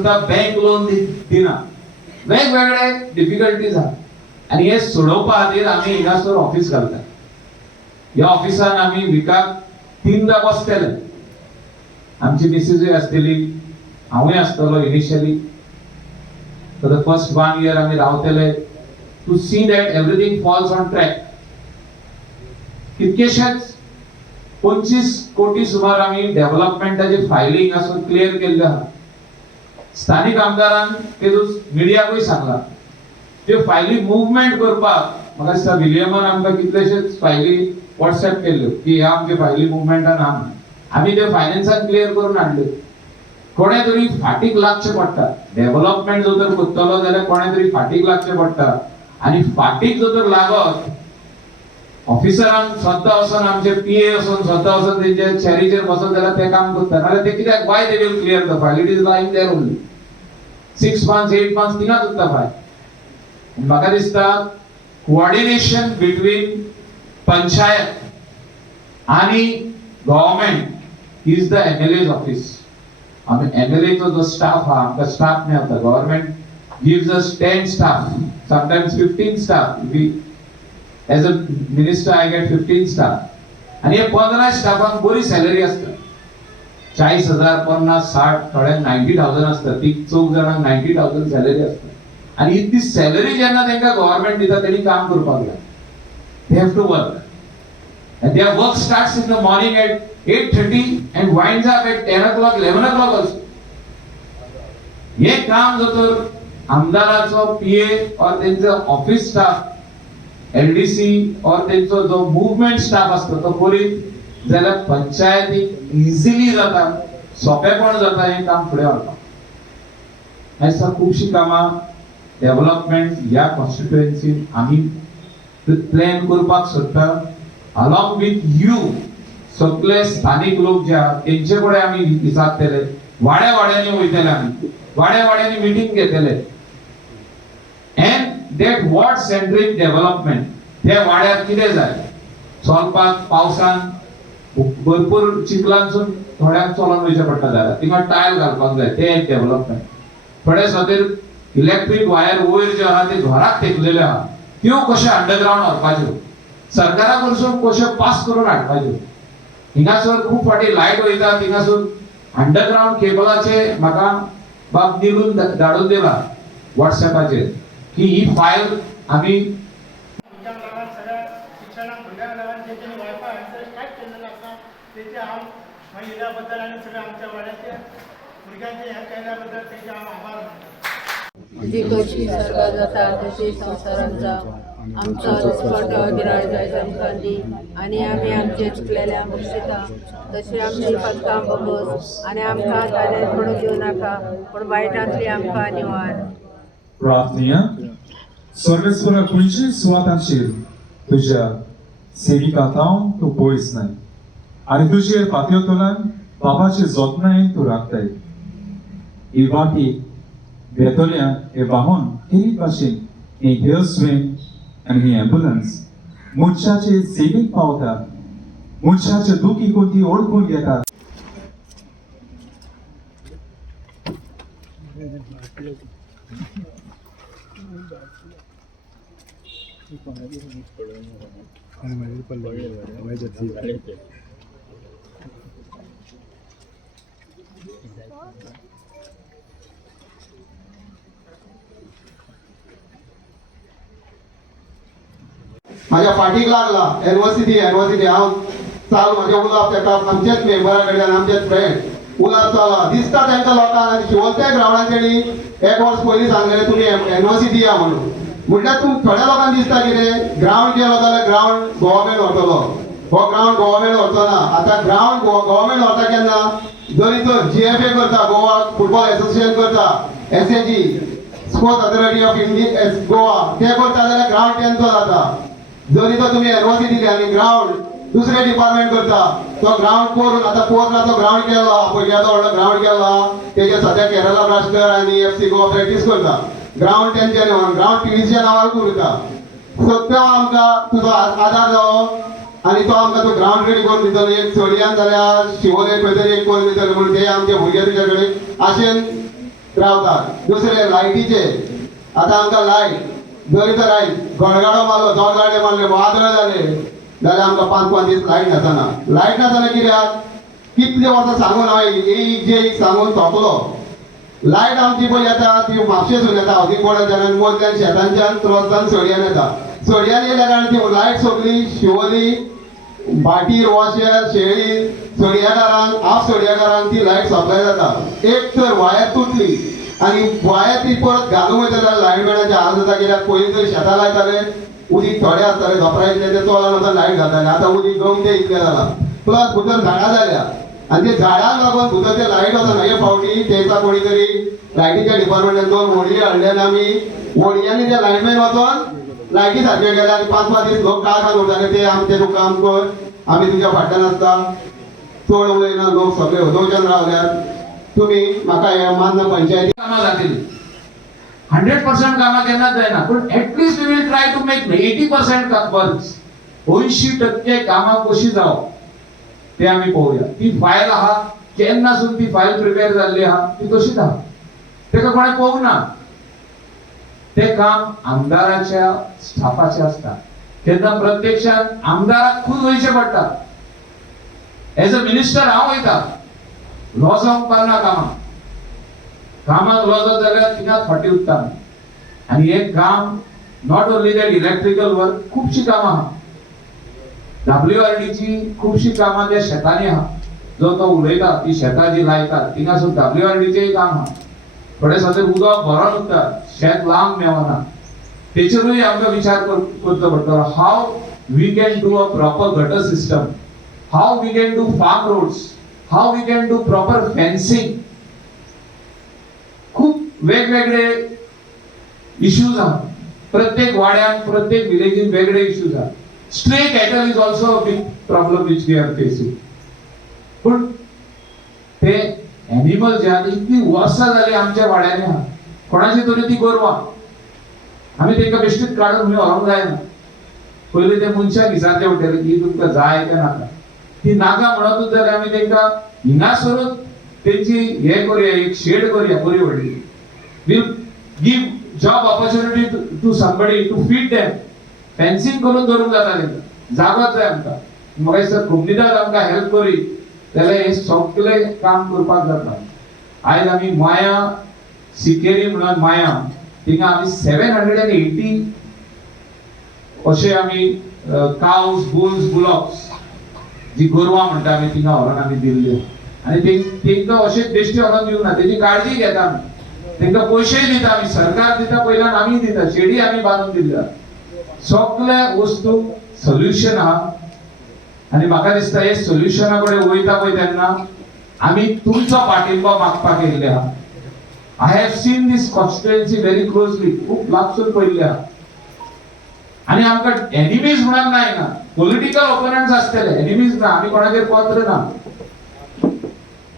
सुद्धा bank loan दिना, वेगवेगळे डिफिकल्टीज आहा आणि हे सोडवपा खातीर आमी हिंगासर ऑफिस घालता. ह्या ऑफिसान आमी विकाक 3दा बसतले. आमची मिसेसूय आसतली, हांवूय आसतलो initially. For the first 1 year आमी रावतले to see that everything falls on track. कितकेशेच 25 कोटी सुमार आमी डेव्हलपमेंटाचे फायली हिंगासर क्लियर केल्ले आहा. स्थानिक आमदारान तेजूच मिडियाकूय सांगला ते फायली मुवमेंट करपाक. म्हाका दिसता विलियमान आमकां कितलेशेच फायली व्हॉट्सएप केल्ल्यो की ह्या आमचे फायली मुवमेंटान आहा. आमी ते फायनान्सान क्लियर करून हाडल्यो. कोणे तरी फाटीक लागचे पडटा. डेव्हलपमेंट जर तर करतलो जाल्यार कोणे तरी फाटीक लागचे पडटा आणि फाटीक जर तर लागत ऑफिसरांक स्वतः वचून आमचे पीए वचून स्वतः वचून तेंचे चॅरीचेर बसत जाल्यार ते काम करता. नाल्यार ते कित्याक why they will clear the file. It is lying there only. 6 months 8 months थिंगाच उरता फायल. म्हाका दिसता कोऑर्डिनेशन बिटवीन पंचायत आणि government is the MLAs office. आमी एमएलएचो जो स्टाफ हा आमकां स्टाफ मेळटा. Government gives us 10 staff, sometimes 15 staff. As a minister I get 15 staff आणि हे 15 स्टाफांक बरी सॅलरी असता. 40,000 50 60 थोड्यांक 90,000 असता. 3-4 जणांक 90,000 सॅलरी असता आणि इतकी सॅलरी जेन्ना तांकां गव्हर्नमेंट दिता तेणी काम करपाक जाय. They have to work and their work starts in the morning at 8:30 and winds up at 10 o'clock 11 o'clock also. हे काम जर तर आमदाराचो पीए और तेंचो ऑफिस स्टाफ एलडीसी और तेंचो जो मूवमेंट स्टाफ असतो तो करीत जाल्यार पंचायतीक इझिली जाता, सोपेपण जाता हे काम फुडें व्हरपाक. अशा खुबशीं कामां डेव्हलपमेंट ह्या कॉन्स्टिट्युएन्सीन आमी प्लॅन करपाक सोदता. अलॉंग विथ यू सगळे स्थानिक लोक जे आहात तेंचे कडेन आमी विचारतले. वाड्या वाड्यांनी वयतले आमी. वाड्या वाड्यांनी मिटींग घेतले. End that what centric development त्या वाड्यात कितें जाय चलपाक. पावसान भरपूर चिखलांसून थोड्यांक चलोन वयचें पडटा जाल्यार थिंगा टायल घालपाक जाय. ते एक डेव्हलपमेंट. थोडे सगळे इलेक्ट्रीक वायर वयर जे आहा ते घराक तेकलेले आहा त्यो कशे अंडरग्राउंड व्हरपाच्यो. सरकारा कडसून कशे पास करून हाडपाच्यो. हिंगासर खूब फाटी लायट वयता. थिंगासून अंडरग्राउंड केबलाचे म्हाका बाब निरून धाडून दिला व्हॉट्सएपाचेर की ही फायल आम्ही सगळ्या शिक्षणाक भुरग्यांक लागून जेचे वायफाय स्टार्ट केलेले आसा तेचे हांव महिलाबद्दल आणि सगळ्या आमच्या वाड्याच्या भुरग्यांचे ह्या केल्याबद्दल तेचे हांव आभार मानता. जी कशी सर्व जाता तशी संसारांचा आमचा दिसपाटा गिराय जाय आमकां आणि आमी आमचे चुकलेल्या बक्षिता तशी आमची पदकां बगस आणि आमकां जाल्यार पडू दिवं नाका पूण वायटांतली आमकां निवार. प्रार्थनेया सर्वेस्वरा खंयचीय सुवातांचेर तुज्या सेविकांतांव तूं पयस न्हय आनी तुजे फात्योतल्यान बाबाचे जतनायेन तूं राखताय. ही वाटी बेतोल्यान हे वाहन केरी भाशेन ही हेल्सवेन आनी ही एम्ब्युलन्स मनशाचे सेवेक पावता. मनशाचे दुख इकून ती ओळखून घेता. माझ्या फाटीक लागला युनिव्हर्सिटी हांव चाल माझे उलोवप तेका आमचेच मेंबरा कडल्यान आमचेच फ्रेंड उलोवप चला दिसता तांकां लोकांक आनी शिवोलत्या ग्रावंडार तेणी 1 वर्स पयलीं सांगलें तुमी युनिव्हर्सिटी या म्हणून. म्हटल्यार तूं थोड्या लोकांक दिसता कितें ग्रावंड गेलो जाल्यार ग्रावंड गव्हर्नमेंट व्हरतलो. हो ग्रावंड गव्हर्नमेंट व्हरचो ना. आतां ग्रावंड गव्हर्नमेंट व्हरता केन्ना जरी तो जीएफए करता गोवा फुटबॉल एसोसिएशन करता SAG sports authority of India Goa ते करता जाल्यार ग्रावंड तेंचो जाता. जरी तो तुम्ही युनिव्हर्सिटी आनी ग्रावंड दुसरे डिपार्टमेंट करता तो ग्रावंड करून आतां पोर्टला तो ग्रावंड केला पयलीं आतां व्हडलो ग्रावंड केला तेजे सद्या केरला ब्लास्टर आनी एफसी गोवा प्रॅक्टीस करता. ग्रावंड तेंच्यानी ग्रावंड टीव्हीच्या नांवार उरता. सो तो आमकां तुजो आदार जावो आनी तो आमकां तो ग्रावंड रेडी करून दितलो. एक चडयान जाल्यार शिवोले खंय तरी एक करून दितलो म्हणून ते आमचे भुरगे तुजे कडेन आशेन रावतात. दुसरे लायटीचे आता आमकां लायट जरी तर आयज गडगाडो मारलो दोन गाडे मारले वादळ जाले जाल्यार आमकां 5-5 दीस लायट नासना. लायट नासना कित्याक कितले वर्सां सांगून हांवें एक जे एक सांगून थकलो. लायट आमची पळय येता ती म्हापशेसून येता हावजींग बोर्डाच्यान मदल्यान शेतांच्यान त्रॉसान सडयान येता. सडयान येयल्या कारणान ती लायट सगळी शिवोली भाटीर वॉशर शेळी सडयाकारांक हाफ सडयाकारांक ती लायट सप्लाय जाता. एक तर वायर तुटली आनी वायर ती परत घालूंक वयता जाल्यार लायटमॅनाचे हाल जाता. कित्याक पयलीं जर शेतां लायताले उदीक थोडे आसताले धोपरा इतले ते चोलान वचून लायट घालताले. आतां उदीक गवंडे इतले जाला प्लस भितर झाडां जाल्या आनी ते झाडांक लागून भितर ते लायट वचना. हे फावटी तेचा कोणी तरी लायटीच्या डिपार्टमेंटान 2 व्हडली हाडले आनी आमी व्हडयांनी ते लायटमॅन वचोन लायटी सारके केले आनी 5-5 दीस लोक काळखान उरताले. ते आमचे तुका काम कर आमी तुज्या फाटल्यान आसता चड उलयना लोक सगळे उदोवच्यान रावल्यात. तुम्ही म्हाका हे मान्न पंचायती कामां जातली. 100% कामां केन्नाच जायना पूण at least we will try to make 80% works. 80% कामां कशी जावप ते आमी पळोवया. ती फायल आहा केन्नासून ती फायल प्रिपेअर जाल्ली आहा ती तशीच आहा. तेका कोणें पळोवंक ना. ते काम आमदाराच्या स्टाफाचे आसता. तेन्ना प्रत्यक्षान आमदाराक खूब वयचे पडटा. एज अ मिनिस्टर हांव वयता लॉ जावंक पावना कामाक लॉ जाता जाल्यार थिंगा फाटी उत्ता आनी हे काम not only that electrical work खुबशीं कामां आहा. WRDची खुबशीं कामां त्या शेतांनी आहा. जो तो उलयता ती शेतां जी लायतात थिंगा सुद्दां WRDचेय काम आहा. थोडे सद्या उदक भरोन उत्ता शेत लावंक मेळना. तेचेरूय आमकां विचार करचो पडटलो. How we can do a proper gutter system. How we can do farm roads. How we can do proper fencing. खूप वेगवेगळे इश्यूज आहेत. प्रत्येक वाड्यात प्रत्येक विलेजीन वेगळे इश्यूज आहेत. Stray cattle is also a big problem which we are facing. पण ते एनिमल जे आहेत इतली वर्सां जाली आमच्या वाड्यांनी आहा. कोणाची तरी ती गोरवां आमी तेंका बेश्टीत काडून खंय व्हरोंक जायना. पयलीं ते मनशाक विचारचे पडटले की तुमकां जाय काय नाका. ती नाका म्हणतूच जाल्यार आमी तेंका हिंगासरूच तेंची हे करूया एक शेड करूया बरी व्हडली. Will give job opportunity to somebody to feed them. Fencing करून दवरूंक जाता तेंका जागोच जाय आमकां. म्हाका दिसता कम्युनिटाक आमकां हेल्प करी जाल्यार हे सगळे काम करपाक जाता. आयज आमी माया सिकेरी म्हणून माया थिंगा आमी 780 अशे आमी काउज बुल्स बुलॉक्स जी गोरवां म्हणटा आमी थिंगा व्हरोन आमी दिल्ली. आनी तेंकां अशें बेश्टी व्हरोन दिवंक ना. तेजी काळजी घेता आमी. तेंकां पयशेय दिता आमी. सरकार दिता पयल्यान आमी दिता. शेडी आमी बांदून दिल्या. सगळे वस्तू सोल्युशन आहा. आनी म्हाका दिसता हे सोल्युशना कडेन वयता पळय तेन्ना आमी तुमचो पाठिंबो मागपाक येयल्ले आहा. I have seen this constituency very closely. खूब लागसून पयल्ले आहा. आनी आमकां एनिमीज म्हणून नाय ना. पॉलिटिकल ओपोनंट्स आसतले एनिमीज ना. आमी कोणाचेर पत्र ना.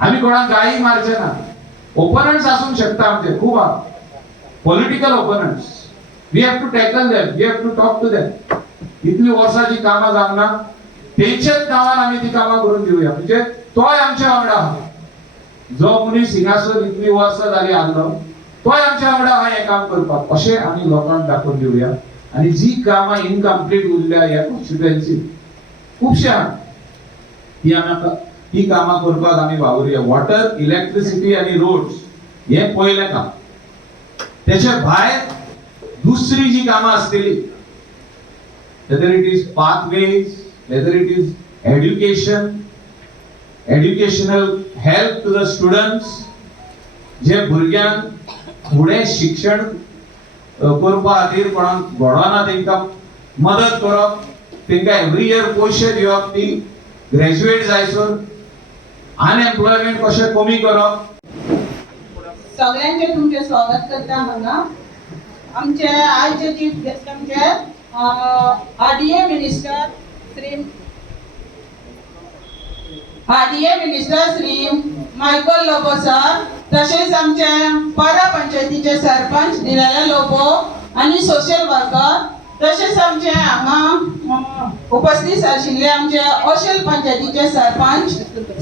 आमी कोणाक गायी मारचे ना. ओपोनंट्स आसूंक शकता आमचे खूब आहा. Political opponents we have to tackle them. We have to talk to them. इतली वर्सां जी कामां जावंक ना तेंच्याच नांवान आमी ती कामां करून दिवया. म्हणजे तोय आमच्या वांगडा आहा. जो मनीस हिंगासर इतली वर्सां जाली आसलो तोय आमच्या वांगडा आहा हें काम करपाक. अशें आमी लोकांक दाखोवन दिवया. आनी जी कामां इनकम्प्लीट उरल्या ह्या कॉन्स्टिट्युएन्सीन खुबशे आहा ती कामां करपाक आमी वावुरया. वॉटर इलेक्ट्रिसिटी आनी रोड्स हे पयलें काम. तेच्या भायर दुसरी जी कामां आसतली whether it is pathways, whether it is education, educational help to the students, जे भुरग्यांक फुडें शिक्षण करपा खातीर कोणाक घडोना तेंकां मदत करप. तेंकां एवरी इयर पयशे दिवप. ती ग्रॅज्युएट जायसर अनएम्प्लॉयमेंट कशें कमी करप. सगळ्यांचे तुमचे स्वागत करता हांगा. आमचे आयचे चीफ गेस्ट आमचे RDA minister Shri Michael Lobo sir, तसेच आमचे परा पंचायतीचे सरपंच दिलाला लोबो आणि सोशल वर्कर, तसेच आमचे हांगा उपस्थित आशिल्ले आमचे ओशेल पंचायतीचे सरपंच,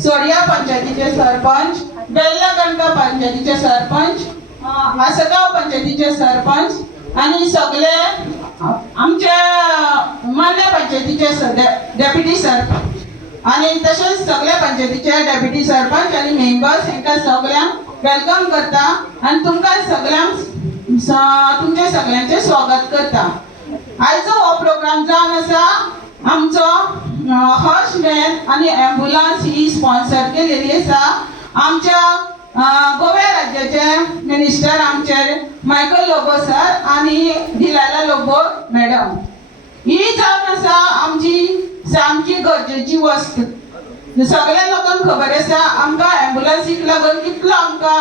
सोडिया पंचायतीचे सरपंच, बेल्ला कणका पंचायतीचे सरपंच, आसगाव पंचायतीचे सरपंच आणि सगळे आमच्या मान्य पंचायतीचे डेप्युटी सरपंच आणि तसेच सगळ्या पंचायतीचे डेप्युटी सरपंच आणि मेंबर्स हांकां सगळ्यांक वेलकम करता आणि तुमकां सगळ्यांक तुमचे सगळ्यांचे स्वागत करता. आयचो हो प्रोग्राम जावन आसा आमचो हर्ष व्हॅन आणि ॲम्ब्युलन्स ही स्पॉन्सर केलेली आसा आमच्या गोव्या राज्याचे मिनिस्टर आमचे मायकल लोबो सर आणि दिलाला लोबो मॅडम. ही जावन आसा आमची सामकी गरजेची वस्त. सगळ्या लोकांक खबर आसा आमकां ॲम्ब्युलन्सीक लागून कितलो आमकां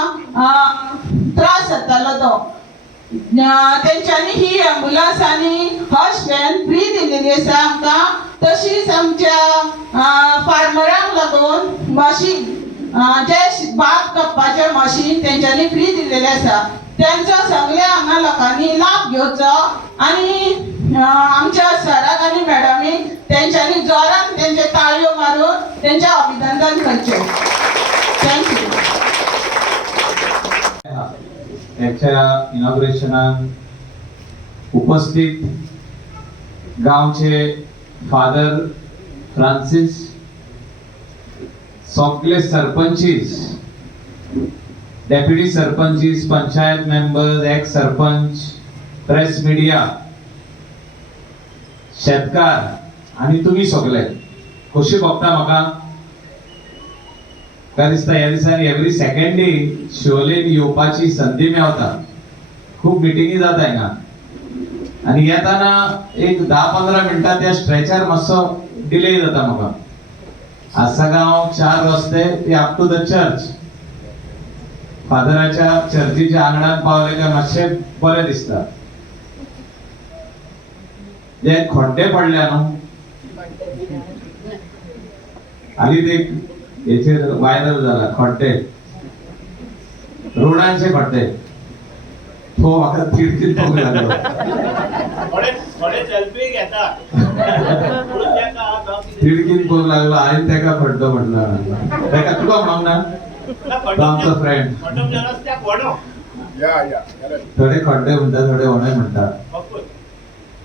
त्रास जातालो तो. तेंच्यांनी ही ॲम्ब्युलन्स आनी हर्ष व्हॅन फ्री दिलेली आसा आमकां. तशीच आमच्या फार्मरांक लागून मशीन जे भात कापपाचें मशीन तेंच्यांनी फ्री दिलेलें आसा. तेंचो सगळ्या हांगा लोकांनी लाभ घेवचो आणि आमच्या सराक आनी मॅडमीक तेंच्यांनी जोरान तेंचे ताळयो मारून तेंचें अभिनंदन करचें. थँक्यू. याच्या इनॉग्रेशनाक उपस्थित गांवचे फादर फ्रांसिस, सगळे सरपंचीस, डेप्युटी सरपंचीस, panchayat members, ex sarpanch, press media, शेतकार आणि तुम्ही सगळे कशी बघता म्हाका काय दिसता ह्या दिसांनी एवरी सेकंड डे शिवोलेन येवपाची संधी मेळता. खूप मिटिंगी जाता हिंगा आणि येताना एक 10-15 मिनटां त्या स्ट्रेचार मातसो डिले जाता म्हाका. आसगांव 4 रस्ते ते अप टू द चर्च. फादराच्या चर्चीच्या आंगणात पावले काय मातशे बरें दिसता. जे खड्डे पडल्या न्हू आनी ते हेचेर व्हायरल जाला खड्डे, रोडांचे खड्डे. तो म्हाका तिडकीत पळोवंक लागलो. थोडे सेल्फी घेता. तिडकीत पळोवंक लागलो हांवें तेका खड्डो म्हटलो. तेका तुका म्हणूंक ना तो आमचो फ्रेंड. थोडे खड्डे म्हणटा थोडे होणे म्हणटा.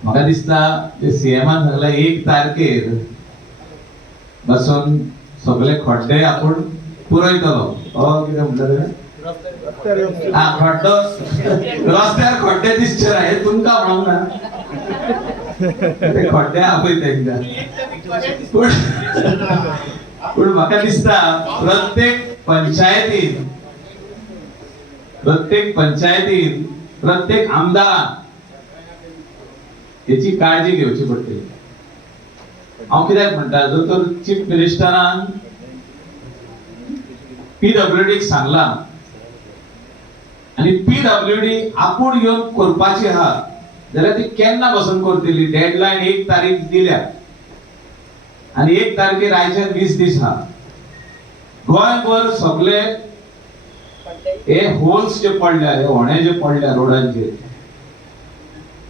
म्हाका दिसता ते सीएमान सांगला 1 तारखेर बसून सगळे खड्डे आपूण पुरयतलो. कितें म्हणटा तें खड्डो रस्त्यार खड्डे दिसचे ना हे तुमकां म्हणूंक ना. ते खड्डे आपय तेंकां. पूण म्हाका दिसता प्रत्येक पंचायतीन प्रत्येक आमदारान हेची काळजी घेवची पडटली. हांव कित्याक म्हणटा जर तर चीफ मिनिस्टरान PWDक सांगला आणि PWD आपूण घेवन करपाची आहा जाल्यार ती केन्ना बसून करतली. डेडलायन 1 तारीख दिल्या आणि 1 तारखेर आयचे 20 दीस आहा. गोंयभर सगळे हे होल्स जे पडल्या, हे होणे जे पडल्या रोडांचेर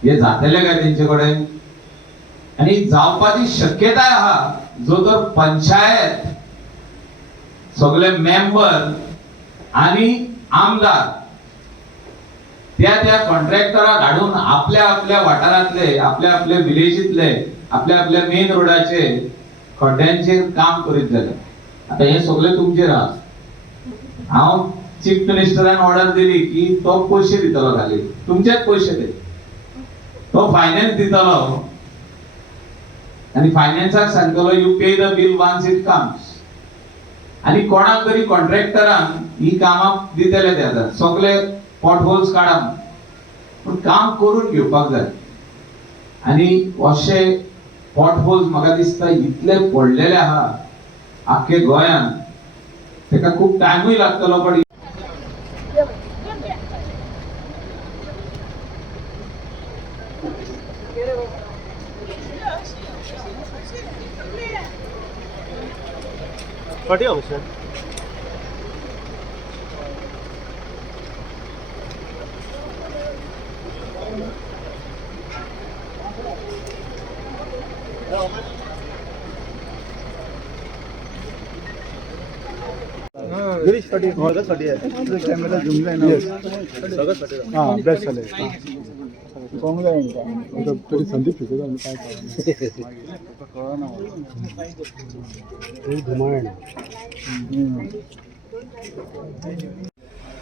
हे जातले काय तेंचे कडेन आणि जावपाची शक्यताय आहा. जो तर पंचायत सगळे मेंबर आणि आमदार त्या कॉन्ट्रॅक्टराक हाडून आपल्या वाठारांतले आपल्या विलेजीतले आपल्या मेन रोडाचे खड्ड्यांचेर काम करीत जाले. आता हे सगळे तुमचेर आहा. हांव चीफ मिनिस्टरान ऑर्डर दिली की तो पयशे दितलो खाली, तुमचेच पयशे ते. तो फायनान्स दितलो आणि फायनान्साक सांगतलो you pay the bill once it comes. आणि कोणाक तरी कॉन्ट्रॅक्टरांक ही कामां दितले ते आतां सगळे पॉट होल्स काडा पण काम करून घेवपाक जाय. आणि अशे पॉट होल्स म्हाका दिसता इतले पडलेले आहा आख्खे गोंयान. तेका खूप टायमूय लागतलो पण संदीप शिकवतो काय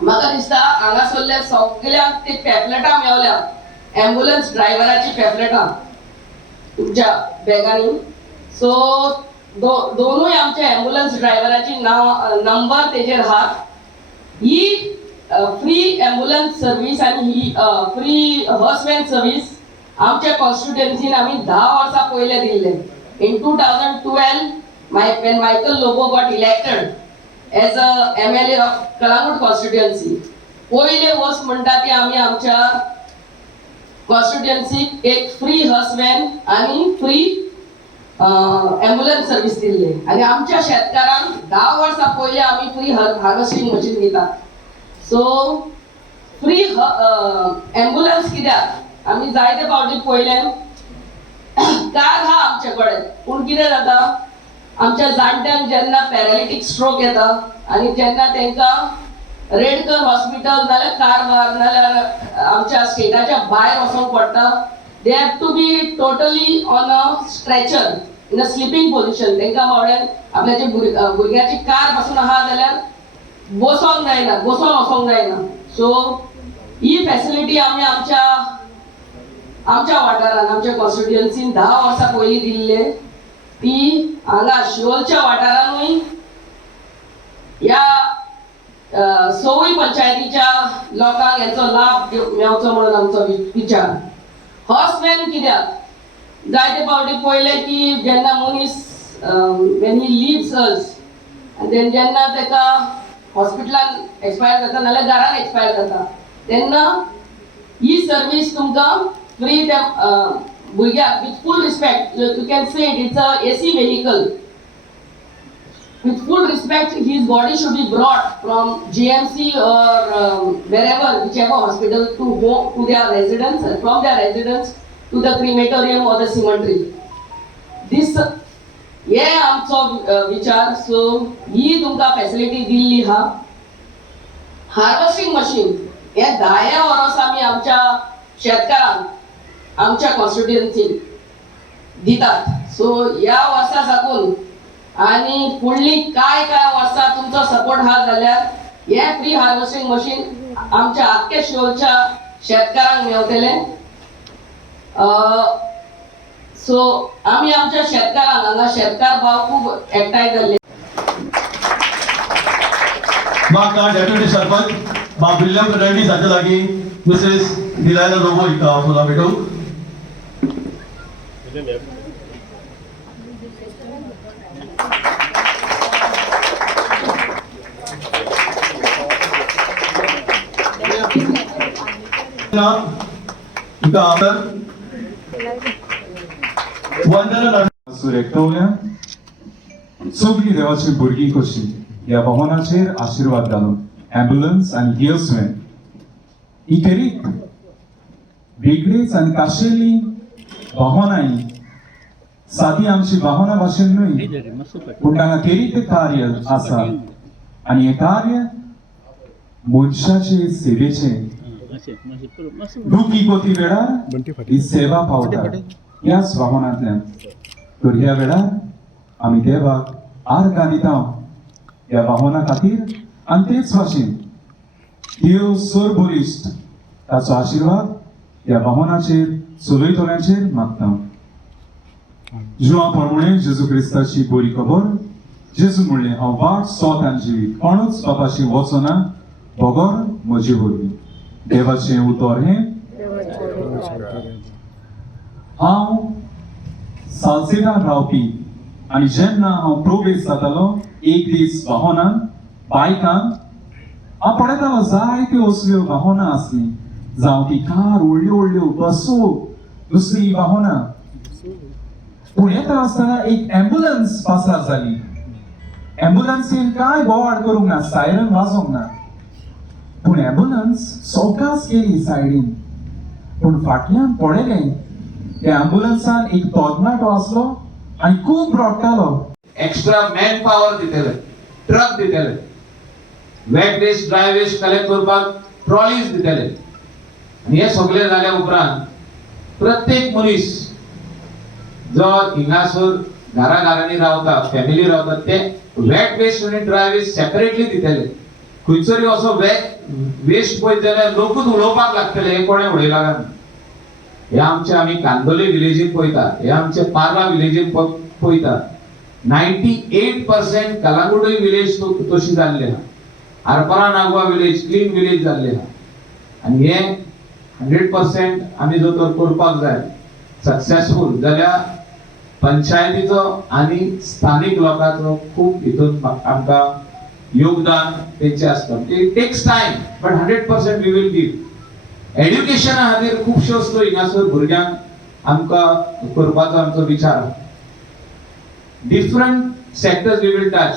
म्हाका दिसता हांगासरल्या सगळ्यांक ती पॅम्पलेटां मेवल्या ॲम्ब्युलन्स ड्रायव्हराची पॅम्पलेटां तुमच्या बॅगांनी सो दोनूय आमच्या ॲम्ब्युलन्स ड्रायव्हराची नंबर तेजेर आहात ही फ्री ॲम्ब्युलन्स सर्वीस आनी ही फ्री हॉर्समॅन सर्वीस आमच्या कॉन्स्टिट्युएन्सीन आमी 10 वर्सां पयले दिल्ले in 2012 when Michael Lobo got elected as a MLA of Kalangut constituency. पहिले वर्स म्हणटा ती आमी आमच्या कॉन्स्टिट्युएन्सीक एक फ्री हर्समॅन आणि फ्री ॲम्ब्युलन्स सर्वीस दिल्ले आणि आमच्या शेतकारांक 10 वर्सां पयले आमी फ्री हार्वेस्टिंग मशीन दितात सो फ्री ॲम्ब्युलन्स कित्याक आमी जायते फावटी पयले कार हा आमचे कडेन पूण कितें जाता आमच्या जाणट्यांक जेन्ना पॅरालिटीक स्ट्रोक येता आणि जेन्ना तांकां रेडकर हॉस्पिटल नाल्यार कारवार नाल्यार आमच्या स्टेटाच्या भायर वचोंक पडटा they have to be totally on a stretcher in a sleeping position तांकां बावड्यान आपल्याची भुरग्याची कार पासून आहा जाल्यार बसोंक जायना बसोन वचोंक जायना सो ही फॅसिलिटी आमी आमच्या वाठारान आमच्या कॉन्स्टिट्युएन्सीन 10 वर्सां पयलीं दिल्ले ती हांगा शिरोलच्या वाठारांतूय या सवय पंचायतीच्या लोकांक हेचो लाभ मेळचो म्हणून आमचो विचार हॉर्समॅन कित्याक जायते फावटी पयले की जेन्ना मनीस when he leaves us and then जेन्ना ताका हॉस्पिटलान एक्सपायर जाता नाल्यार घरान एक्सपायर जाता तेन्ना ही सर्वीस तुमकां फ्री भुरग्याक with full respect you can say it's a AC vehicle with full respect his body should be brought from GMC or wherever whichever hospital to their residence and from their residence to the crematorium or the cemetery this हे आमचो विचार so ही तुमकां facility Delhi हा harvesting machine हे 10 वर्स आमी आमच्या शेतकारांक आमच्या कॉन्स्टिट्युएन्सीन दितात सो ह्या वर्सा साकून आणि फुडली काय वर्सां तुमचो सपोर्ट हा जाल्यार हे फ्री हार्वेस्टिंग मशीन आमच्या आख्या शिरोलच्या शेतकारांक मेवतले सो आमी आमच्या शेतकारांक हांगा शेतकार भाव खूब एकठांय जाल्ले म्हाका डेप्युटी सरपंच विल्यम फर्नांडीस हाच्या लागीं मिसेस दिलायला लोबो हिका वचून भेटूंक सुरेखतवल्या सगळी देवाची भुरगीं कशी ह्या भवनाचेर आशीर्वाद घालून ॲम्ब्युलन्स आनी हिल्समॅन ही खेरीत वेगळीच आनी खाशेली भावनाय सादी आमची भावना भाशेन न्हय पूण तांकां खेरीत कार्य आसा आनी हें कार्य मनशाचे सेवेचे दुखी कोती वेळार ही सेवा पावता ह्याच भावनांतल्यान तर ह्या वेळार आमी देवाक आर्गां दिता ह्या भावना खातीर आनी तेच भाशेन देव सोर बरिश्ट ताचो आशीर्वाद ह्या भावनाचेर चलयतल्यांचेर मागता जुआ प्रमाणे जेजू क्रिस्ताची बरी खबर जेजू म्हणलें हांव वाट सोत आनी जिवीत कोणूच बापाशी वचना बगर म्हजे वरवीं देवाचें उतर हें हांव सालसेतान रावपी आनी जेन्ना हांव प्रोग्रेस जातालो एक दीस वाहनान बायकान हांव पळयतालो जायत्यो असल्यो वाहनां आसलीं जावं ती कार व्हडल्यो व्हडल्यो बसो दुसरी वाहनां पूण येता आसतना एक ॲम्ब्युलन्स पासार जाली ॲम्ब्युलन्सीन कांय बोवाड करूंक ना सायरन वाजोवंक ना पूण ॲम्ब्युलन्स सवकास गेली सायडीन पूण फाटल्यान पळयलें त्या ॲम्ब्युलन्सान एक तरणाटो आसलो आनी खूब रडटालो एक्स्ट्रा मॅन पॉवर दितेले ट्रक दितेले wet waste dry waste collect करपाक ट्रॉलीज दितले आनी हे सगळे जाल्या उपरांत प्रत्येक मनीस जो हिंगासर घराघरांनी रावता फॅमिली रावता ते वेट वेस्ट आनी ड्राय वेस्ट सेपरेटली दितले खंयसरी असो वेस्ट पळयत जाल्यार लोकूच उडोवपाक लागतले हे कोणें उडयला काय हे आमचे आमी कांदोली विलेजीन पळयता हे आमचे पार्ला विलेजीन पळयता 98% कलांगुडी विलेज तशी जाल्ली आहा आरपारा नागवा विलेज क्लीन विलेज जाल्ले आहा आनी हे 100% आमी जर तर करपाक जाय सक्सेसफूल जाल्यार पंचायतीचो आनी स्थानिक लोकांचो खूब हितून आमकां योगदान तेंचे आसता it takes time but 100% we will give एड्युकेशना खातीर खुबश्यो वस्तू हिंगासर भुरग्यांक आमकां करपाचो आमचो विचार आहा different sectors we will touch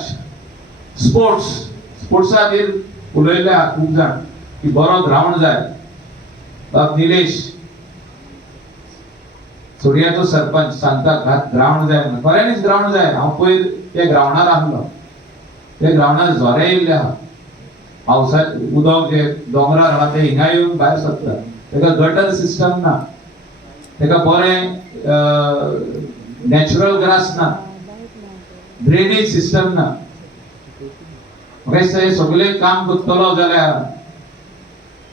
स्पोर्ट्सा खातीर उलयले आहा खूब जाण की बरो ग्रावंड जाय निलेश सोडियाचो सरपंच सांगता ग्रावंड जाय म्हणून खऱ्यांनीच ग्रावंड जाय हांव पयर त्या ग्रावंडार आसलो त्या ग्रावंडार झरे येयल्ले आहा पावसात उदक जे दोंगरार आहा ते हिंगा येवन भायर सरता तेका गटर सिस्टम ना तेका बरें नॅचरल ग्रास ना ड्रेनेज सिस्टम ना म्हाका दिसता हे सगळे काम करतलो जाल्यार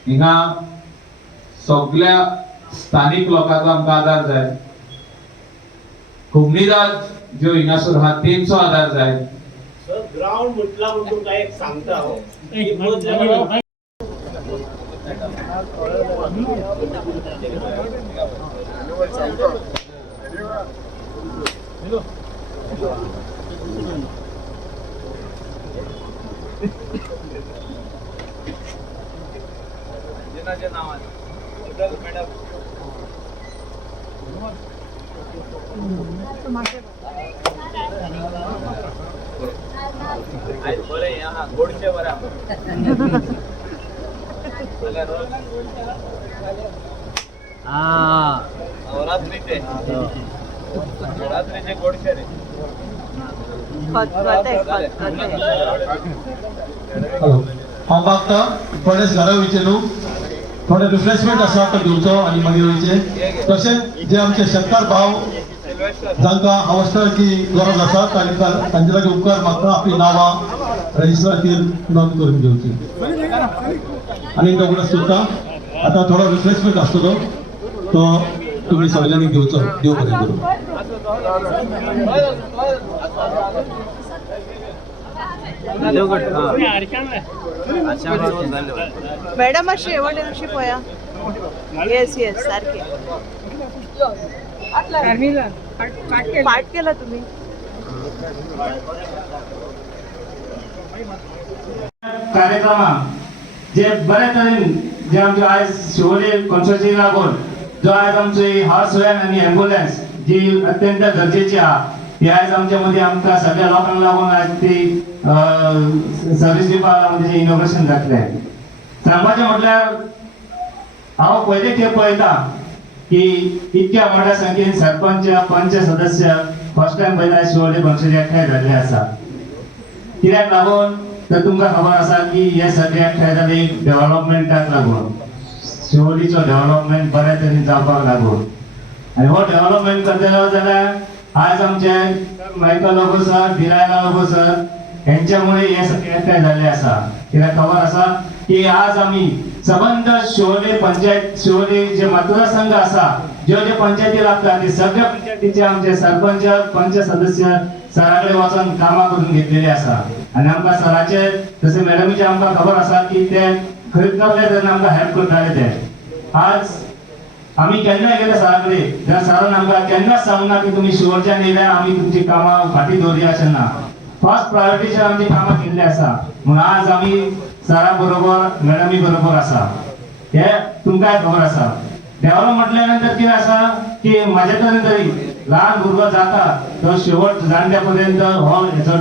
हिंगा सगळ्या स्थानिक लोकांचो आमकां आदार जाय कोमुनिदाद ज्यो हिंगासर आहा तेंचो आदार जाय ग्राउंड म्हटला म्हणून तुमकां एक सांगता हांव हांव मागता थोडेच घरा वयचे न्हू थोडे रिफ्रेशमेंट आसा तो घेवचो आनी मागीर वयचे तशेंच जे आमचे शेतकार भाव जांकां अवस्थाची गरज आसा तांचे लागीं उपकार मागता आपली नांवां रजिस्टराचेर नोंद करून घेवची आनी तो उगडास करता आतां थोडो रिफ्रेशमेंट आसतलो तो तुमी सगळ्यांनी घेवचो देव बरें करूं मॅडम अशी शेवट अशी पळया येस येस सारखे पाठ केला तुम्ही कार्यक्रमाक जे बरे तरेन जे आमचे आयज शिवोले कॉन्स्टिट्युएन्सी लागून जो आयज आमची हॉर्स व्हॅन आनी एम्ब्युलन्स जी अत्यंत गरजेची आहा ती आयज आमच्या मध्ये आमकां सगळ्या लोकांक लागून आयज ती सर्व्हिस दिवपाक म्हणजे इनॉग्रेशन जातलें सांगपाचें म्हटल्यार हांव पयले खेप पळयता की इतक्या मोठ्या संख्येन सरपंच पंच सदस्य फर्स्ट टाइम पयला शिवोले कॉन्स्टिट्युएन्सी एकठांय जाल्ले आसा कित्याक लागून तर तुमकां खबर आसा की हे सगळे एकठांय जाले डेव्हलपमेंटाक लागून शिवोलीचो डेव्हलपमेंट बऱ्या तरेन जावपाक लागून आनी हो डेव्हलपमेंट करतलो जाल्यार आज आमचे मायकल लोबो सर दिलायला लोबो सर यांच्यामुळे हे सगळे एकठांय जाल्ले आसा कित्याक खबर आसा की आज आमी सबंद शिवोले पंचायत शिवोले जे मतदारसंघ आसा ज्यो ज्यो पंचायती लागतात ते सगळ्या पंचायतीचे आमचे सरपंच पंच सदस्य सराकडे वचून कामां करून घेतलेली आसा आनी आमकां सराचे तसे मॅडमीचे आमकां खबर आसा की ते खंयच नसले तेन्ना आमकां हेल्प करताले ते आज आम्ही केन्नाय गेले सराकडे त्या सरान आमकां केन्नाच सांगना की तुमी शिवोरच्यान येयल्यार आमी तुमची कामां फाटीं दवरया अशें ना फर्स्ट प्रायोरिटीचेर आमची कामां केल्ली आसा म्हूण आज आमी सरा बरोबर मॅडमी बरोबर आसा हे तुमकांय खबर आसा डेव्हलप म्हटल्या नंतर कितें आसा की म्हाजे तरेन तरी ल्हान भुरगो जाता तो शेवट जाणट्या पर्यंत हो हेचो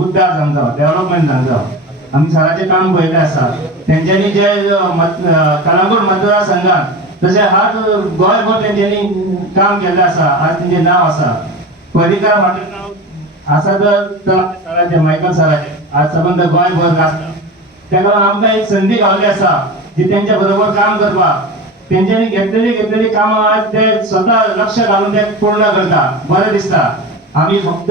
उद्धार जावंचो डेव्हलपमेंट जावंचो आमी सराचें काम पळयलें आसा तेंच्यांनी जे कलंगूट मतदारसंघात तशें हात गोंयभर तेंच्यांनी काम केल्लें आसा आज तेंचें नांव आसा पर्रीकार हॉटेल नांव आसा तर सराचें मायकल सराचें आज सबंद गोंयभर आसता ताका लागून आमकां एक संदी गावली आसा जी तेंच्या बरोबर काम करपाक. तेंच्यांनी घेतलेली कामां आज ते स्वता लक्ष घालून ते पूर्ण करता. बरें दिसता. आमी फक्त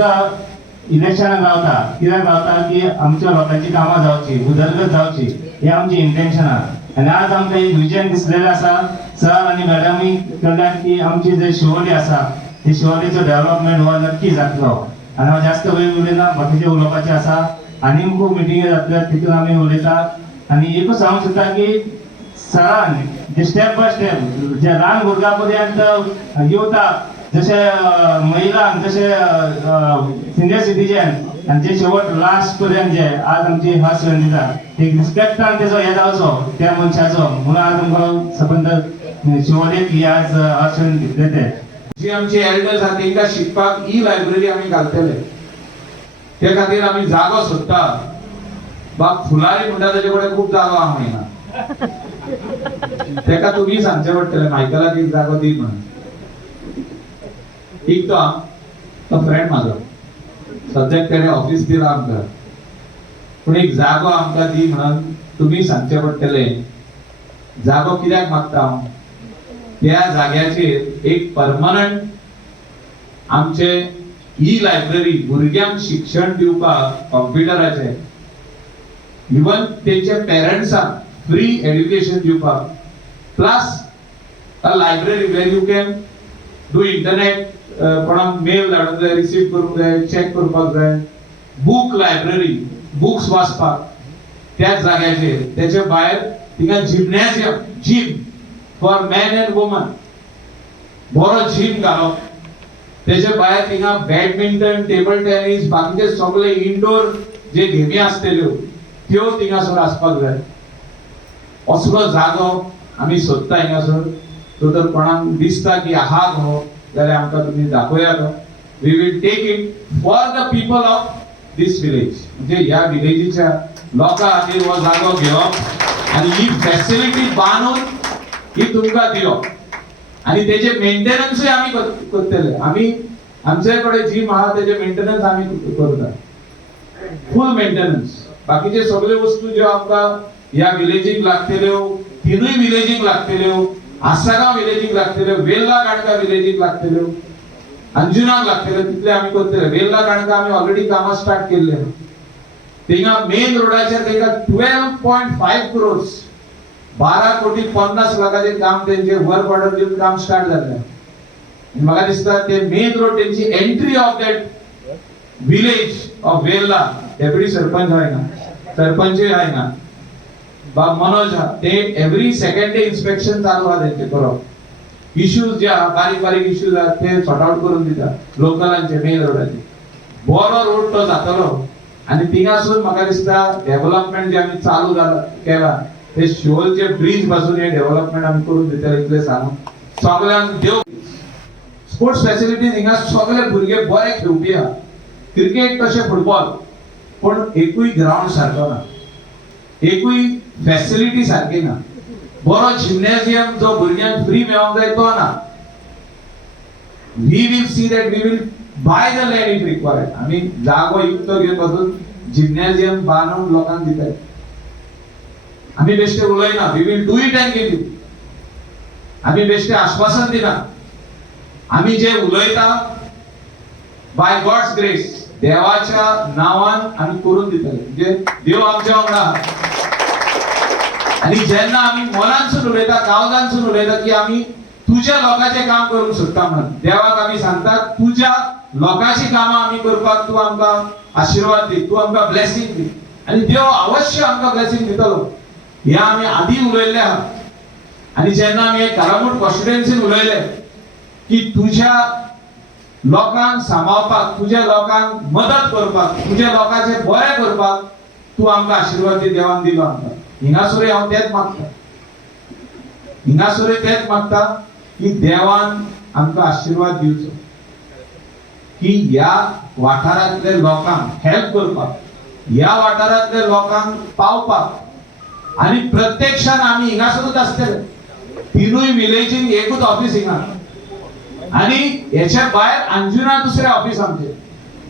इलेक्शनाक रावता कित्याक रावता की आमच्या लोकांची कामां जावची, उदरगत जावची, हे आमची इंटेन्शन आहा. आनी आज आमकां एक विजन दिसलेलें आसा सर आनी मॅडमी कडल्यान की आमची जे शिवोली आसा ते शिवोलीचो डेव्हलपमेंट हो नक्की जातलो. आनी हांव जास्त वेळ उलयना, बाकीचे उलोवपाचें आसा. आनी खूब मिटिंगे जातल्यो तितून आमी उलयतात. आनी एकूच सांगूंक सोदता की सरान जे स्टेप बाय स्टेप जे ल्हान भुरग्यां पर्यंत युवताक जशे महिलांक जशे सिनियर सिटीजन आनी जे शेवट लास्ट पर्यंत जे आज आमची हर्ष दिता एक रिस्पेक्टान तेजो हे जावचो त्या मनशाचो म्हणून आज आमकां सबंद शिवोलेक ही आज हर्ष दितले ते. जी आमची एल्डर्स आहा तेंकां शिकपाक ई लायब्ररी आमी घालतले. ते खातीर आमी जागो सोदता. बाग फुलारी म्हणटा तेजे कडेन खूब जागो आहा म्हणा. तेका तुम्ही सांगचे पडटले मायकलाक एक जागो दी म्हणून. एक तो फ्रेंड म्हाजो सद्याक तेणे ऑफिस दिला आमकां, पूण एक जागो आमकां दी म्हणून तुम्ही सांगचे पडटले. जागो कित्याक मागता हांव, त्या जाग्याचेर एक परमनंट आमचे ई लायब्ररी भुरग्यांक शिक्षण दिवपाक कॉम्प्युटराचें इवन तेंचे पेरंट्सांक फ्री एड्युकेशन दिवपाक plus a library where you can do internet कोणाक मेल धाडूंक जाय, रिसीव करूंक जाय, चॅक करपाक जाय, बूक लायब्ररी बुक्स वाचपाक त्याच जाग्याचेर. तेचे भायर थिंगा gymnasium gym for man and woman बरो जिम घालप. तेचे भायर थिंगा बॅडमिंटन, टेबल टेनिस, बाकीचे सगळे इंडोर जे गेमी आसतल्यो त्यो थिंगासर आसपाक जाय. असलो जागो आमी सोदता हिंगासर. तो जर कोणाक दिसता की आहा गो जाल्यार आमकां तुमी दाखयात. We will take it for the people of this village. म्हणजे ह्या विलेजीच्या लोकां खातीर हो जागो घेवप आनी ही फॅसिलिटी बांदून ही तुमकां दिवप आनी तेजे मेंटेनन्सूय आमी करतले. आमी आमचे कडेन जिम आहा तेजे मेंटेनन्स आमी करता, फूल मेंटेनन्स. बाकीचे सगळे वस्तू ज्यो आमकां ह्या विलेजीक लागतल्यो, तिनूय विलेजीक लागतल्यो, आसागांव विलेजीक लागतल्यो, वेल्ला काणका विलेजीक लागतल्यो, अंजुनाक लागतल्यो, तितले आमी करतले. वेल्ला काणका आमी ऑलरेडी कामां स्टार्ट केल्ले. थिंगा मेन रोडाचेर तेंका 12.5 crores 12,50,00,000 काम तेंचे वर्क ऑर्डर दिवन काम स्टार्ट जाल्लें. म्हाका दिसता ते मेन रोड तेंची entry of that village of वेल्ला डेप्युटी सरपंच हायना, सरपंचूय हायना, बा मनोज हा ते एवरी सेकंड डे इन्स्पेक्शन चालू आहा तेंचे करप. इश्यूज जे आहा बारीक बारीक इश्यूज आहा ते सॉर्ट आउट करून दिता लोकलांचे मेन रोडाचे. बरो रोड तो जातलो आनी थिंगासून म्हाका दिसता डेव्हलपमेंट जे आमी चालू केला ते शिवोलचे ब्रिज पासून हे डेव्हलपमेंट आमी करून दितले इतले सांगून सगळ्यांक देव. स्पोर्ट्स फॅसिलिटीज हिंगा सगळे भुरगे बरे खेळपी आहा. क्रिकेट तशें फुटबॉल, पण एकूय ग्राउंड सारको ना, एकूय फॅसिलिटी सारकी ना. बरो जिम्नॅजियम जो भुरग्यांक फ्री मेळोंक जाय तो ना. We will see that we will buy the land if required. आमी जागो युक्त घेवन पासून जिम्नॅजियम बांदून लोकांक दिताय. आमी बेश्टे उलयना, we will do it and give you. आमी बेश्टे आश्वासन दिना. आमी जे उलयता बाय गॉड्स ग्रेस देवाच्या नावान आमी करून दितले. म्हणजे देव आमच्या वांगडा आहा. आनी जेन्ना आमी मनानसून उलयता, काळजानसून उलयता की आमी तुज्या लोकांचें काम करूंक सोदता म्हणून देवाक आमी सांगता तुज्या लोकांची कामां आमी करपाक तूं आमकां आशिर्वाद दी, तूं आमकां ब्लेसिंग दी. आनी देव अवश्य आमकां ब्लेसिंग दितलो. हे आमी आदीं उलयल्ले आहा. आनी जेन्ना आमी कारामूट कॉन्स्टिट्युएन्सीन उलयले की तुज्या लोकांक सांबाळपाक, तुज्या लोकांक मदत करपाक, तुज्या लोकांचें बरें करपाक तूं आमकां आशिर्वाद दी. देवान दिलो आमकां. हिंगासरूय हांव तेच मागता. हिंगासरूय तेच मागता की देवान आमकां आशिर्वाद दिवचो की ह्या वाठारांतल्या लोकांक हेल्प करपाक, ह्या वाठारांतल्या लोकांक पावपाक. आनी प्रत्यक्षान आमी हिंगासरूच आसतले. तिनूय विलेजीन एकूच ऑफिस हिंगा. आनी हेच्या भायर अंजुना दुसरे ऑफिस आमचे.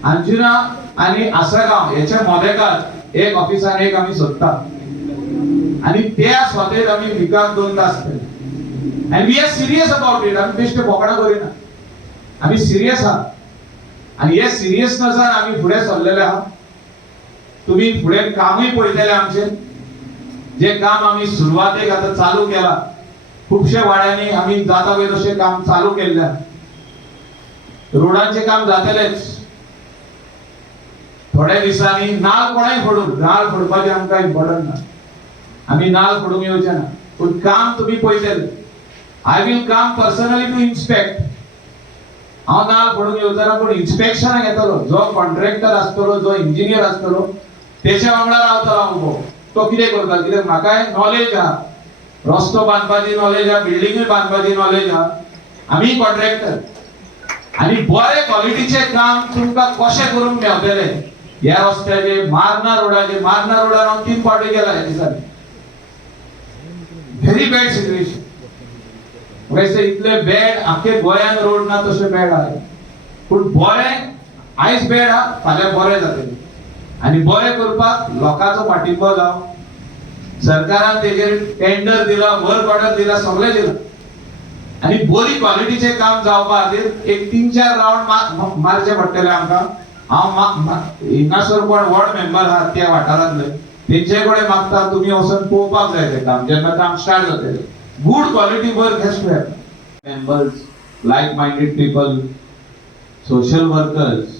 अंजुना आनी आसागांव हेच्या मोदेकात एक ऑफिसान एक आमी सोदता. आणि त्या स्वतः आम्ही विकास 2 तास केले आणि we are serious about it. आम्ही बेस्ट बोकडा करिना, आम्ही सिरियस आहात आणि हे सिरियसनेसान आम्ही पुढे सरलेले आहात. तुम्ही पुढे कामही पळयतले आमचे जे काम आम्ही सुरवातेक आता चालू केला. खूपशे वाड्यांनी आम्ही जाता वय तसे काम चालू केल्ले. रोडांचे काम जातलेच. थोड्या दिसांनी नाल कोणाय फोडून, नाल फोडपाचे आमकां इम्पॉर्टंट ना, आम्ही नाल फोडूंक येवचे ना, पण काम तुम्ही पळयतले. I will come personally to inspect. हांव नाल फोडूंक येवचो ना, पण इन्स्पेक्शनाक येतलो. जो कॉन्ट्रॅक्टर आसतलो, जो इंजिनियर आसतलो, तेच्या वांगडा रावतलो हांव उबो. तो कितें करता, कित्याक म्हाकाय नॉलेज आहा, रस्तो बांदपाची नॉलेज आहा, बिल्डिंगूय बांदपाची नॉलेज आहा. आमी कॉन्ट्रॅक्टर आणि बरे क्वालिटीचे काम तुमकां कशें करूंक मेळटले. ह्या रस्त्याचे मारना रोडार हांव 3 फावटी गेला ह्या दिसांनी. Very bad situation. वैसे इतले बॅड आख्खे गोंयान रोड ना तशे बॅड आहा. पूण बरे आयज बॅड आहा, फाल्यां बरे जातले आणि बरे करपाक लोकांचो पाठिंबो जावं. सरकारान तेजेर टेंडर दिला, वर्क ऑर्डर दिला, सगळे दिला आणि बरी क्वालिटीचे काम जावपा खातीर एक 3-4 राउंड मारचे पडटले आमकां. हांव हिंगासर कोण वॉर्ड मेंबर आहात त्या वाठारांतले तेंचे कडेन मागता, तुमी वचून पळोवपाक जाय तें काम जेन्ना काम स्टार्ट जातलें. Good quality work has to happen. Members, like minded people, social workers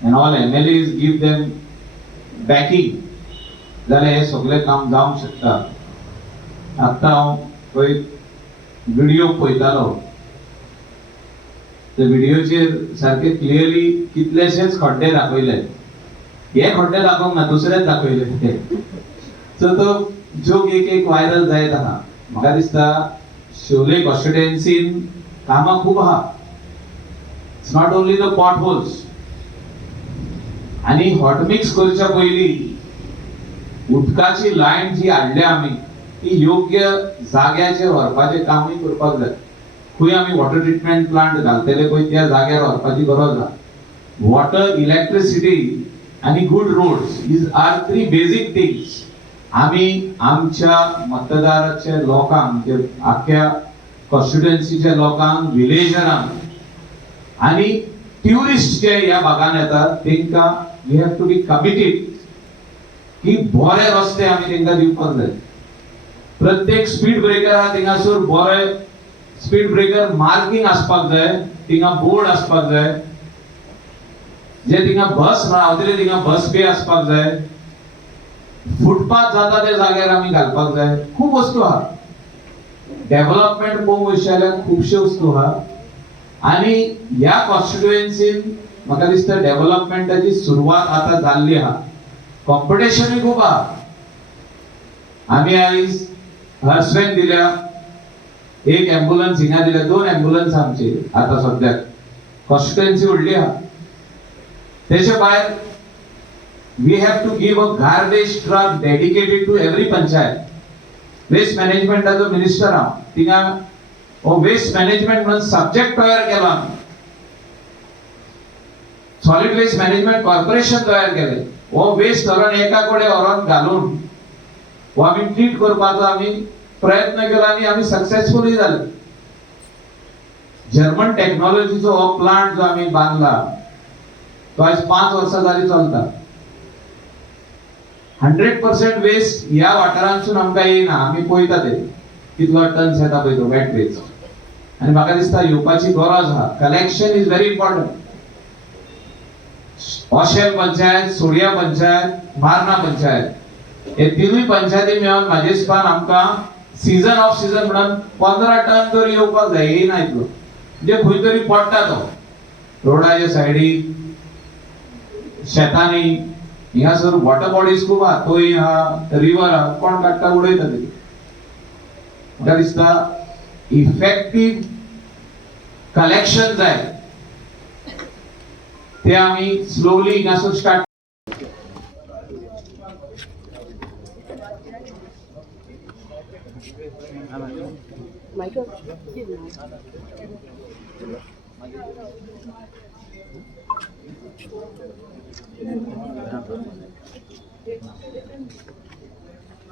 and all MLAs give them backing, जाल्यार हे सगळे काम जावंक शकता. आतां हांव पळय व्हिडिओ पळयतालो, त्या व्हिडिओचेर सारके क्लियरली कितलेशेच खड्डे दाखयले. हे खड्डे दाखोवंक ना, दुसरेच दाखयले. सो तो जोक एक व्हायरल जायत आहा. म्हाका दिसता शोले कॉन्स्टिट्युएन्सीन कामां खूब आहा. It's not only the pot holes. आणि हॉट मिक्स करच्या पयलीं उदकाची लायन जी हाडल्या आमी ती योग्य जाग्याचेर व्हरपाचें कामूय करपाक जाय. खंय आमी वॉटर ट्रिटमेंट प्लांट घालतले पळय त्या जाग्यार व्हरपाची गरज आहा. वॉटर, इलेक्ट्रिसिटी आणि good roads is are 3 basic things. आमी आमच्या मतदाराच्या लोकांक, आख्या कॉन्स्टिट्युएन्सीच्या लोकांक, विलेजरांक आणि ट्युरिस्ट जे ह्या भागान येतात तेंकां we have to be committed की बरे रस्ते आमी तेंकां दिवपाक जाय. प्रत्येक स्पीड ब्रेकर आहा थिंगासर बरे स्पीड ब्रेकर मार्किंग आसपाक जाय, थिंगा बोर्ड आसपाक जाय. जे थिंगा बस रावतले थिंगा बस बे आसपाक जाय. फुटपाथ जाता त्या जाग्यार आमी घालपाक जाय. खूब वस्तू आहा. डेव्हलपमेंट पळोवंक वयचे जाल्यार खुबशे वस्तू आहा आणि ह्या कॉन्स्टिट्युएन्सीन म्हाका दिसता डेव्हलपमेंटाची सुरवात आता जाल्ली आहा. कॉम्पिटिशनूय खूब आहा. आमी आयज हर्सवेन दिल्या, एक एम्ब्युलन्स हिंगा दिल्या, 2 एम्ब्युलन्स आमचे आता सद्याक. कॉन्स्टिट्युएन्सी व्हडली आहा. तेचे भायर we have to give a garbage truck dedicated to every panchayat. Waste मॅनेजमेंटाचो मिनिस्टर हांव. थिंगा वेस्ट मॅनेजमेंट म्हणून सब्जेक्ट तयार केला. सॉलिड वेस्ट मॅनेजमेंट कॉर्पोरेशन तयार केले. हो वेस्ट व्हरून एका कडेन व्हरून घालून हो आमी ट्रीट करपाचो आमी प्रयत्न केला आणि आमी सक्सेसफुली जाले. जर्मन टेक्नॉलॉजीचो हो प्लांट जो आमी बांदला तो आज 5 वर्सां जाली चलता. 100% वेस्ट ह्या वाठारांसून आमकां येयना. आमी पळयता ते कितलो टन्स येता पळय तो वेट वेस्ट. आणि म्हाका दिसता येवपाची गरज आहा. Collection is very important. ऑशेल पंचायत, सोडिया पंचायत, मारना पंचायत हे 3 पंचायती मेळून म्हाजे हिसपान आमकां सीजन ऑफ सीजन म्हणून 15 टन तरी येवपाक जाय. येयना इतलो म्हणजे खंय तरी पडटा तो रोडाच्या सायडीक, शेतांनी. हिंगासर वॉटर बॉडीज खूब आहा. तोय आहा, रिवर आहा, कोण काडटा उडयता ते. म्हाका दिसता इफेक्टिव्ह कलेक्शन जाय ते आमी स्लोली हिंगासर स्टार्ट.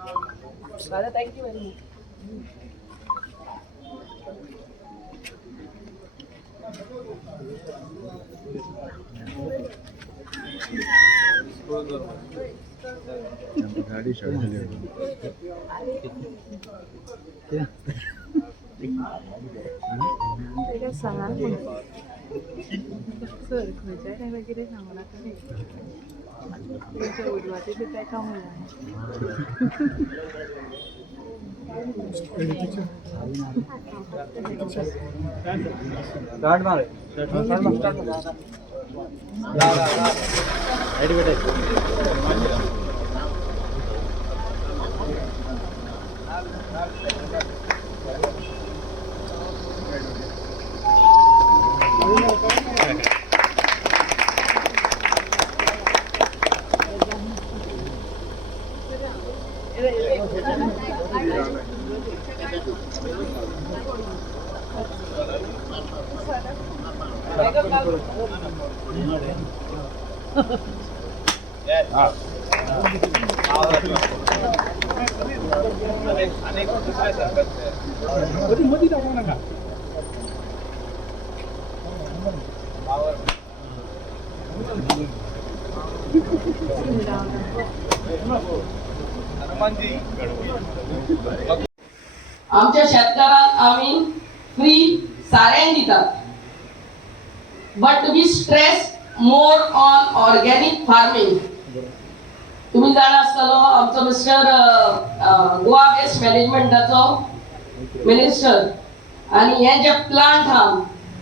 दादा थँक्यू व्हेरी मच. ते काय सांगा सर खंयच्याय टायमार कितें सांगू नाका तेंच्या उजवाती बी काय काम आमच्या शेतकारांक आम्ही फ्री सारें दितात. But we stress more on organic farming. तुम्ही जाणा आसतलो आमचो मिस्टर गोवा वेस्ट मॅनेजमेंटाचो मिनिस्टर आणि हे जे प्लांट हा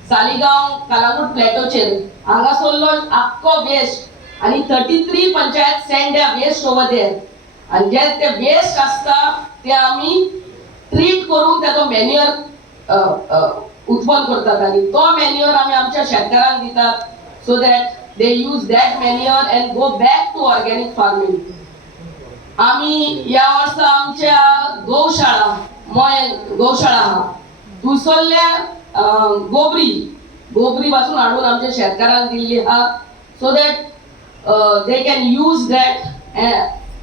सालिगांव कालांगूट प्लॅटोचेर हांगासरलो आख्खो वेस्ट आणि 33 पंचायत सेंड द्या वेस्ट ओवर देर आणि जे ते वेस्ट असता ते आम्ही ट्रीट करून त्याचो मॅन्युअर उत्पन्न करतात आणि तो मॅन्युअर आम्ही आमच्या शेतकारांक दितात so that they use that manure and go back to organic farming. आम्ही या वर्सा आमच्या गौशाळा मोय गौशाळा हा थंयसरल्या गोबरी पासून हाडून आमच्या शेतकारांक दिल्ली हा so that they can use that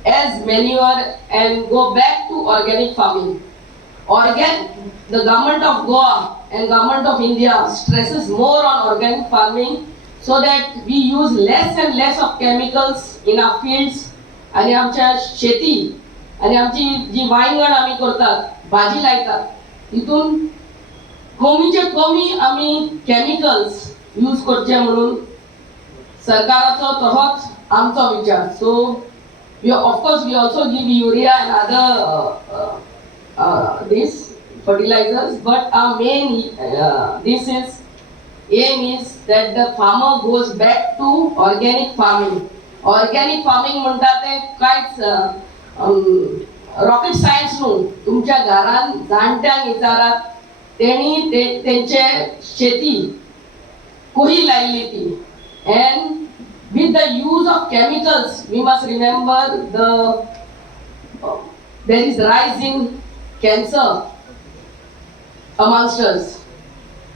as manure and go back to organic farming. The government of Goa and government of India stresses more on organic farming so that we use less and less of chemicals in our fields. आणि आमच्या शेती आणि आमची जी वांयगण आम्ही करतात भाजी लायतात तितून कमीचे कमी आम्ही केमिकल्स यूज करचे म्हणून सरकाराचो तोच आमचो विचार. So of course we also give urea and other this fertilizers, but our main aim is that the farmer goes back to organic farming. Organic farming म्हणटा ते कांयच रॉकेट सायन्स न्हू. तुमच्या घरान जाणट्यांक विचारात तेणी तेंचे शेती कशी लायली ती. And with the use of chemicals, we must remember there is rise in cancer amongst us.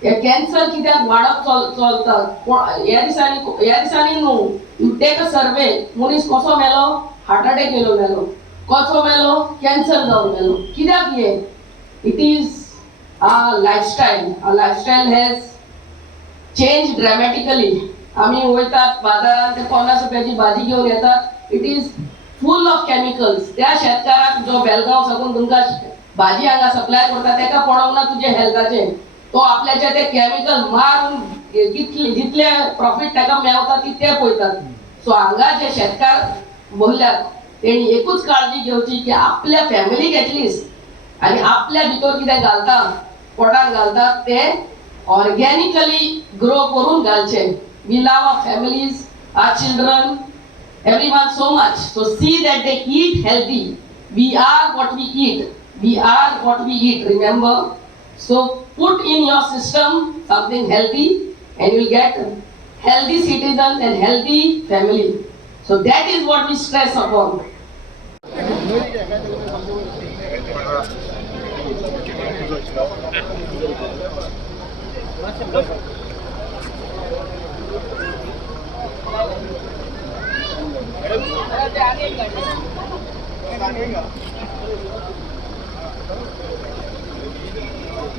Cancer कित्याक वाडप चलता ह्या दिसांनी न्हू. यू टेक अ सर्वे मनीस कसो मेलो हार्ट अटॅक येलो मेलो कसो मेलो कॅन्सर जावन मेलो कित्याक हे. It is our lifestyle has change dramatically. आम्ही वयतात बाजारात ते 50 रुपयाची भाजी घेऊन येतात. It is full of chemicals. त्या शेतकाराक जो बेलगांव साकून तुमकां भाजी हांगा सप्लाय करता तेका पडोंक ना तुजे हेल्थाचे. तो आपल्याचे ते केमिकल मारून जितले प्रॉफिट ताका मेळता ती ते पळयतात. सो हांगा जे शेतकार बोलल्यात तेणी एकूच काळजी घेवची की आपल्या फॅमिलीक एटलिस्ट आनी आपल्या भितर कितें घालता पोटान घालता ते ऑर्गॅनिकली ग्रो करून घालचे. We love our families, our children, everyone so much. So see that they eat healthy. We are what we eat. We are what we eat, remember. So put in your system something healthy and you'll get healthy citizens and healthy family. So that is what we stress upon.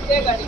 ते गाडी